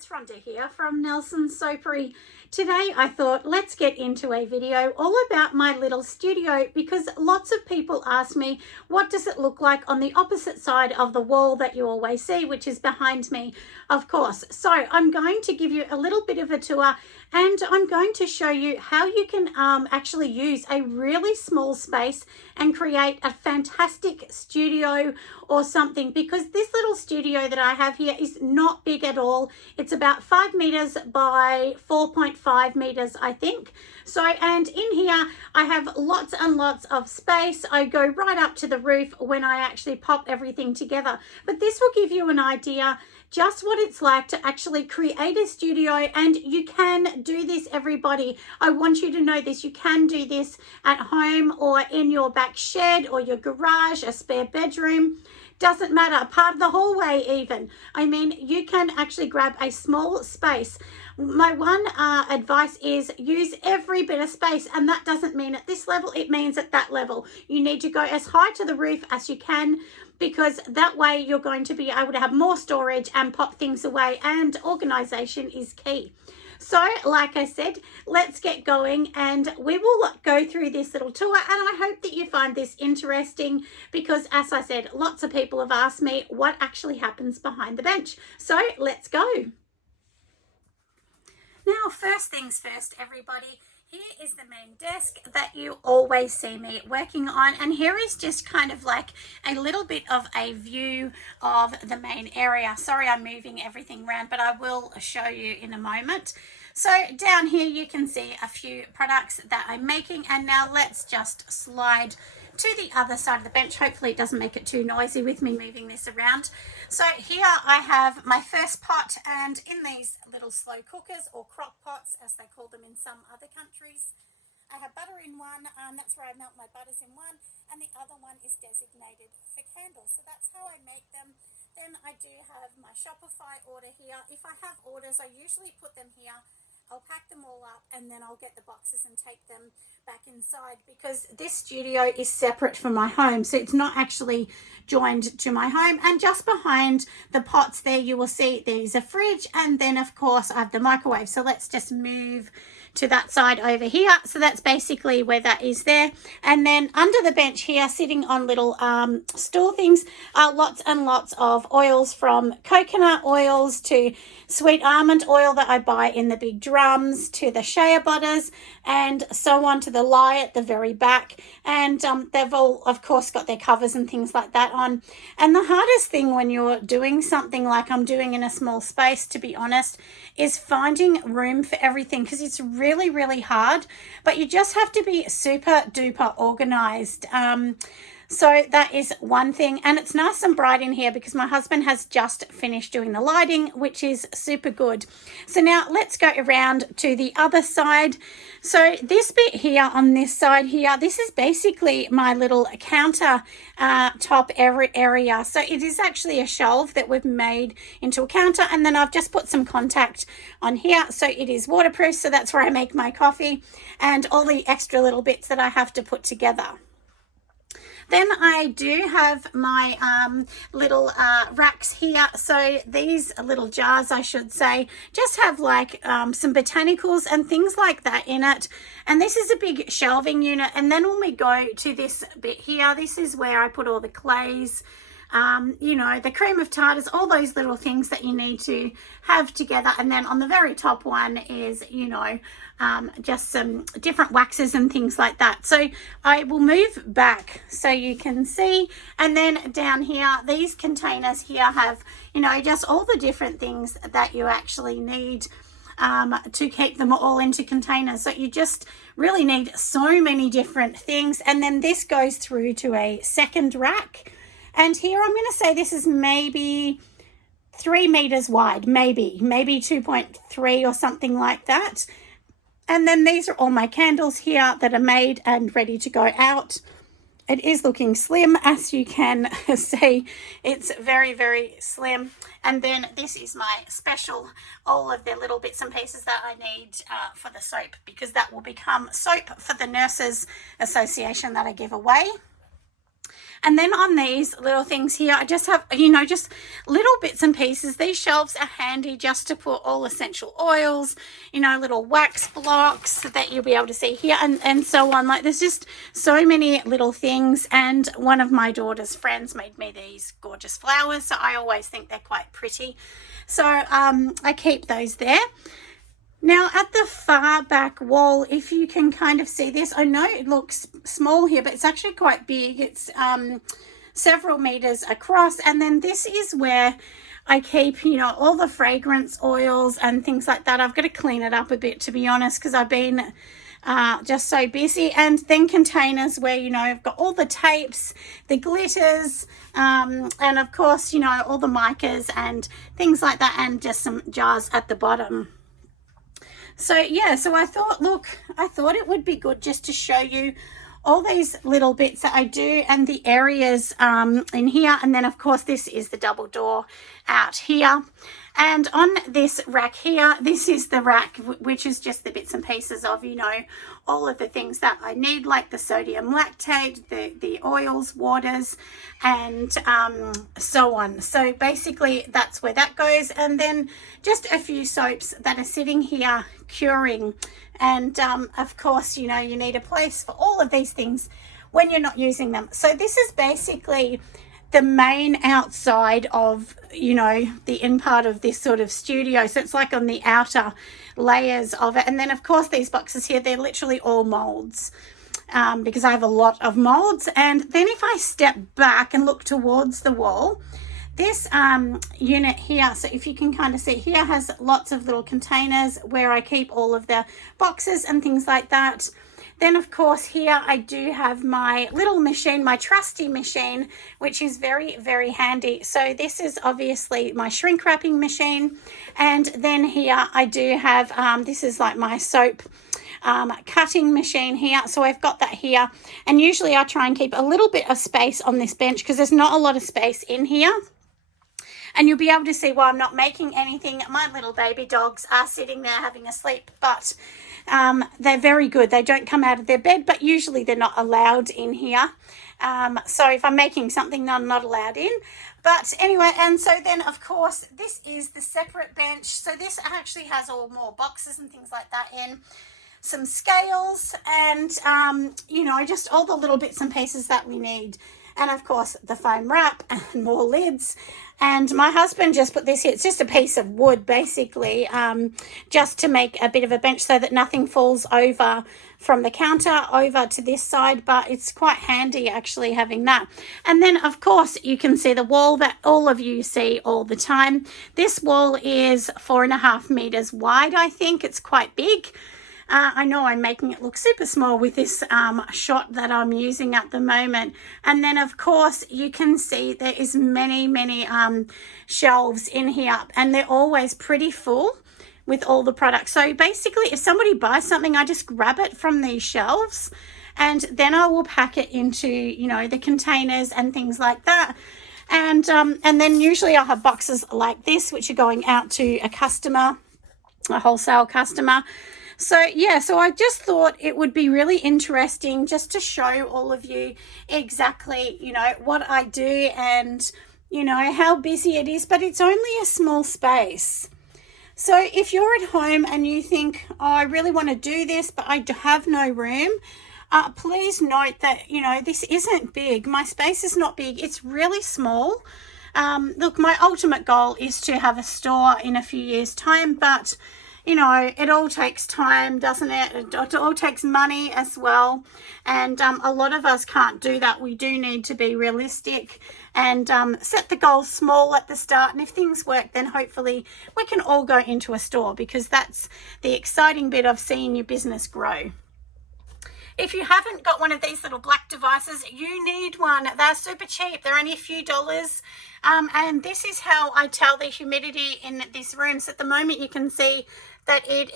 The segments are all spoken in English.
it's Rhonda here from Nelson's Soapery. Today I thought let's get into a video all about my little studio because lots of people ask me what does it look like on the opposite side of the wall that you always see, which is behind me, of course. So I'm going to give you a little bit of a tour and I'm going to show you how you can actually use a really small space and create a fantastic studio or something, because this little studio that I have here is not big at all. It's about 5 meters by 4.5 meters, I think. So, and in here I have lots and lots of space. I go right up to the roof when I actually pop everything together. But this will give you an idea just what it's like to actually create a studio, and you can do this, everybody. I want you to know this. You can do this at home or in your back shed or your garage, a spare bedroom. Doesn't matter, part of the hallway even. I mean, you can actually grab a small space. My one advice is use every bit of space, and that doesn't mean at this level, it means at that level. You need to go as high to the roof as you can, because that way you're going to be able to have more storage and pop things away, and organization is key. So like I said, let's get going and we will go through this little tour, and I hope that you find this interesting because, as I said, lots of people have asked me what actually happens behind the bench. So let's go. Now, first things first, everybody. Here is the main desk that you always see me working on, and here is just kind of like a little bit of a view of the main area. Sorry, I'm moving everything around, but I will show you in a moment. So down here you can see a few products that I'm making, and now let's just slide to the other side of the bench. Hopefully it doesn't make it too noisy with me moving this around. So here I have my first pot, and in these little slow cookers or crock pots as they call them in some other countries, I have butter in one, that's where I melt my butters in one, and the other one is designated for candles. So that's how I make them. Then I do have my Shopify order here. If I have orders, I usually put them here. I'll pack them all up and then I'll get the boxes and take them back inside, because this studio is separate from my home. So it's not actually joined to my home. And just behind the pots there, you will see there's a fridge, and then of course I have the microwave. So let's just move to that side over here. So that's basically where that is there. And then under the bench here, sitting on little stool things, are lots and lots of oils, from coconut oils to sweet almond oil that I buy in the big drums, to the shea butters, and so on, to the lye at the very back. And they've all, of course, got their covers and things like that on. And the hardest thing when you're doing something like I'm doing in a small space, to be honest, is finding room for everything, because it's really, really hard, but you just have to be super duper organized. So that is one thing, and it's nice and bright in here because my husband has just finished doing the lighting, which is super good. So now let's go around to the other side. So this bit here on this side here, this is basically my little counter top area. So it is actually a shelf that we've made into a counter, and then I've just put some contact on here so it is waterproof. So that's where I make my coffee and all the extra little bits that I have to put together. Then I do have my little racks here. So these little jars, I should say, just have like some botanicals and things like that in it. And this is a big shelving unit. And then when we go to this bit here, this is where I put all the clays, you know, the cream of tartars, all those little things that you need to have together. And then on the very top one is, you know, just some different waxes and things like that. So I will move back so you can see. And then down here, these containers here have, you know, just all the different things that you actually need to keep them all into containers. So you just really need so many different things. And then this goes through to a second rack. And here I'm going to say this is maybe 3 meters wide, maybe 2.3 or something like that. And then these are all my candles here that are made and ready to go out. It is looking slim, as you can see. It's very, very slim. And then this is my special, all of the little bits and pieces that I need for the soap, because that will become soap for the Nurses Association that I give away. And then on these little things here, I just have, you know, just little bits and pieces. These shelves are handy just to put all essential oils, you know, little wax blocks that you'll be able to see here, and so on. Like, there's just so many little things. And one of my daughter's friends made me these gorgeous flowers, so I always think they're quite pretty. So I keep those there. Now at the far back wall, if you can kind of see this, I know it looks small here, but it's actually quite big. It's several meters across. And then this is where I keep, you know, all the fragrance oils and things like that. I've got to clean it up a bit, to be honest, because I've been just so busy. And then containers where, you know, I've got all the tapes, the glitters, and of course, you know, all the micas and things like that, and just some jars at the bottom. So yeah, so I thought it would be good just to show you all these little bits that I do and the areas in here. And then of course this is the double door out here. And on this rack here, this is the rack which is just the bits and pieces of, you know, all of the things that I need, like the sodium lactate, the oils, waters, and so on. So basically that's where that goes. And then just a few soaps that are sitting here curing. And of course, you know, you need a place for all of these things when you're not using them. So this is basically the main outside of, you know, the in part of this sort of studio. So it's like on the outer layers of it. And then of course these boxes here, they're literally all molds, because I have a lot of molds. And then if I step back and look towards the wall, this unit here, so if you can kind of see here, has lots of little containers where I keep all of the boxes and things like that. Then of course here I do have my little machine, my trusty machine, which is very, very handy. So this is obviously my shrink wrapping machine. And then here I do have, this is like my soap cutting machine here. So I've got that here. And usually I try and keep a little bit of space on this bench because there's not a lot of space in here. And you'll be able to see why I'm not making anything. My little baby dogs are sitting there having a sleep, but they're very good. They don't come out of their bed, but usually they're not allowed in here. So if I'm making something, I'm not allowed in. But anyway, and so then of course this is the separate bench. So this actually has all more boxes and things like that in. Some scales and, you know, just all the little bits and pieces that we need. And of course the foam wrap and more lids. And my husband just put this here. It's just a piece of wood basically, just to make a bit of a bench so that nothing falls over from the counter over to this side. But it's quite handy actually having that. And then of course you can see the wall that all of you see all the time. This wall is 4.5 meters wide. I think it's quite big. I know I'm making it look super small with this shot that I'm using at the moment. And then of course you can see there is many shelves in here, and they're always pretty full with all the products. So basically if somebody buys something, I just grab it from these shelves and then I will pack it into, you know, the containers and things like that. And then usually I'll have boxes like this which are going out to a customer, a wholesale customer. So yeah, so I just thought it would be really interesting just to show all of you exactly, you know, what I do and, you know, how busy it is, but it's only a small space. So if you're at home and you think, oh, I really want to do this, but I have no room, please note that, you know, this isn't big. My space is not big. It's really small. Look, my ultimate goal is to have a store in a few years' time, but you know, it all takes time, doesn't it? It all takes money as well. And a lot of us can't do that. We do need to be realistic and set the goals small at the start. And if things work, then hopefully we can all go into a store, because that's the exciting bit of seeing your business grow. If you haven't got one of these little black devices, you need one. They're super cheap. They're only a few dollars. And this is how I tell the humidity in this room. So at the moment you can see that it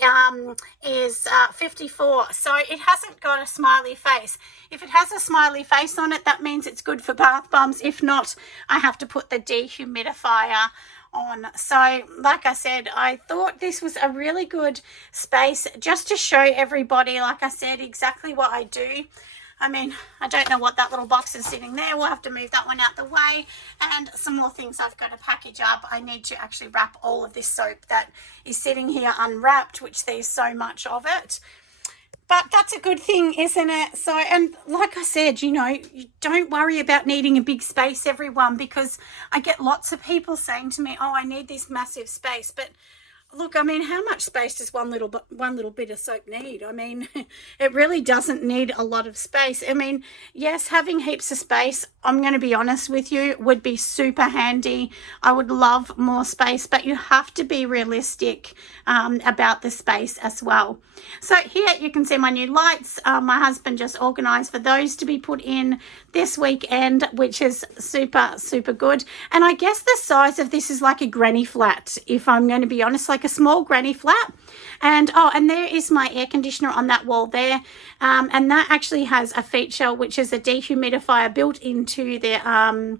is 54. So it hasn't got a smiley face. If it has a smiley face on it, that means it's good for bath bombs. If not, I have to put the dehumidifier on. So like I said, I thought this was a really good space just to show everybody, like I said, exactly what I do. I mean, I don't know what that little box is sitting there. We'll have to move that one out the way. And some more things I've got to package up. I need to actually wrap all of this soap that is sitting here unwrapped, which there's so much of it. But that's a good thing, isn't it? So, and like I said, you know, you don't worry about needing a big space, everyone, because I get lots of people saying to me, oh, I need this massive space. But look, I mean, how much space does one little bit of soap need? I mean, it really doesn't need a lot of space. I mean, yes, having heaps of space, I'm going to be honest with you, would be super handy. I would love more space, but you have to be realistic about the space as well. So here you can see my new lights. My husband just organised for those to be put in this weekend, which is super, super good. And I guess the size of this is like a granny flat, if I'm going to be honest, like a small granny flat. And oh, and there is my air conditioner on that wall there, and that actually has a feature which is a dehumidifier built into the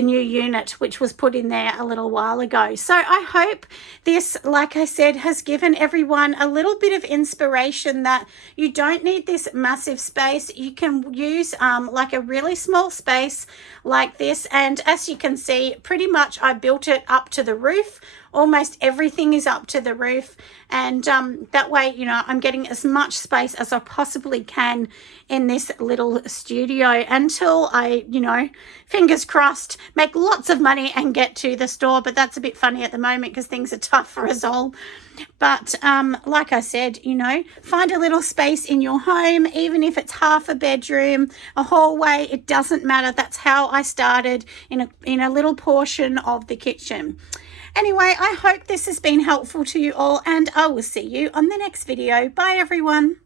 new unit, which was put in there a little while ago. So I hope this, like I said, has given everyone a little bit of inspiration that you don't need this massive space. You can use like a really small space like this. And as you can see, pretty much I built it up to the roof. Almost everything is up to the roof, and that way, you know, I'm getting as much space as I possibly can in this little studio until I, you know, fingers crossed, make lots of money and get to the store. But that's a bit funny at the moment because things are tough for us all. But like I said, you know, find a little space in your home, even if it's half a bedroom, a hallway, it doesn't matter. That's how I started, in a little portion of the kitchen. Anyway, I hope this has been helpful to you all, and I will see you on the next video. Bye, everyone.